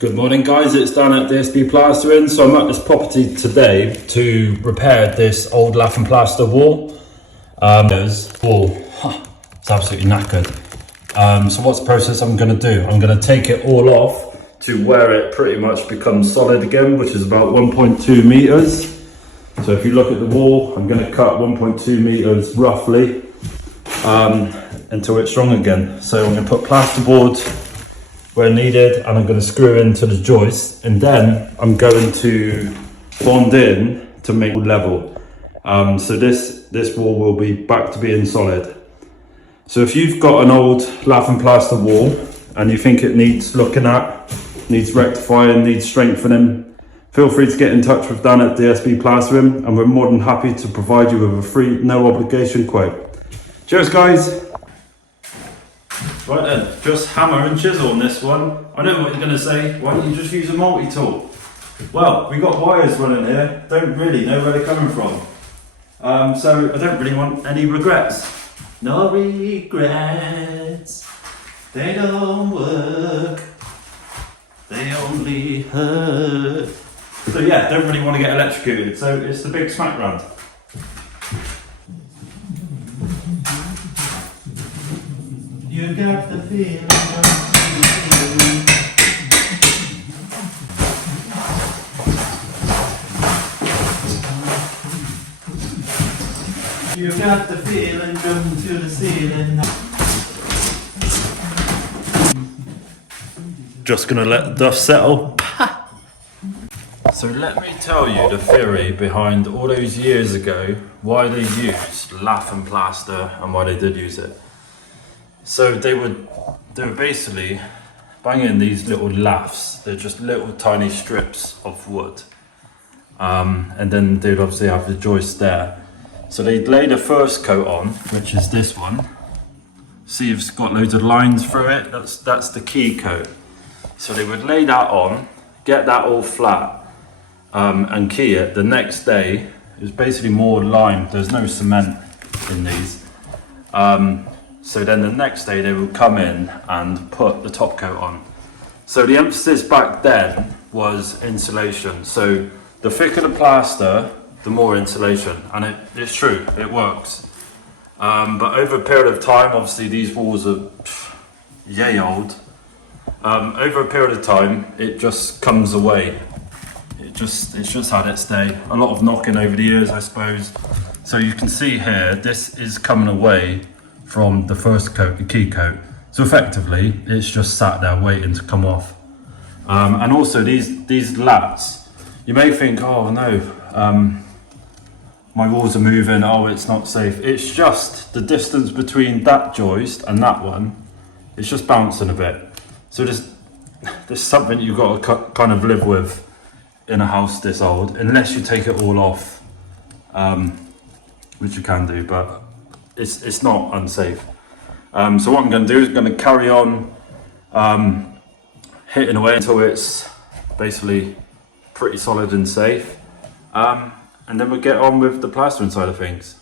Good morning guys, it's Dan at DSB Plastering. So I'm at this property today to repair this old Lath and Plaster wall. It's absolutely knackered. So what's the process I'm going to do? I'm going to take it all off to where it pretty much becomes solid again, which is about 1.2 meters. So if you look at the wall, I'm going to cut 1.2 meters roughly until it's strong again. So I'm going to put plasterboard where needed, and I'm going to screw into the joist, and then I'm going to bond in to make it level. So this wall will be back to being solid. So if you've got an old lath and plaster wall and you think it needs looking at, needs rectifying, needs strengthening, feel free to get in touch with Dan at DSB Plastering, and we're more than happy to provide you with a free, no obligation quote. Cheers guys! Right then, just hammer and chisel on this one. I know what you're going to say, why don't you just use a multi-tool? Well, we've got wires running here, don't really know where they're coming from. So I don't really want any regrets. No regrets, they don't work, they only hurt. So yeah, don't really want to get electrocuted, so it's the big smack round. You got the feeling, you got the feeling, come to the ceiling. Just gonna let the dust settle. So let me tell you the theory behind all those years ago, why they used lath and plaster and why they did use it. So they were basically banging these little laths. They're just little tiny strips of wood. And then they'd obviously have the joist there. So they'd lay the first coat on, which is this one. See, it's got loads of lines through it. That's the key coat. So they would lay that on, get that all flat, and key it. The next day, it was basically more lime. There's no cement in these. So then the next day they would come in and put the top coat on. So the emphasis back then was insulation. So the thicker the plaster, the more insulation. And it's true, it works. But over a period of time, obviously these walls are yay old. Over a period of time, it just comes away. It's just had its day. A lot of knocking over the years, I suppose. So you can see here, this is coming away from the first coat, the key coat. So effectively, it's just sat there waiting to come off. And also these lats, you may think, oh no, my walls are moving, oh it's not safe. It's just the distance between that joist and that one, it's just bouncing a bit. So there's something you've got to kind of live with in a house this old, unless you take it all off, which you can do, but it's not unsafe. So what I'm going to do is I'm going to carry on hitting away until it's basically pretty solid and safe, and then we'll get on with the plastering side of things.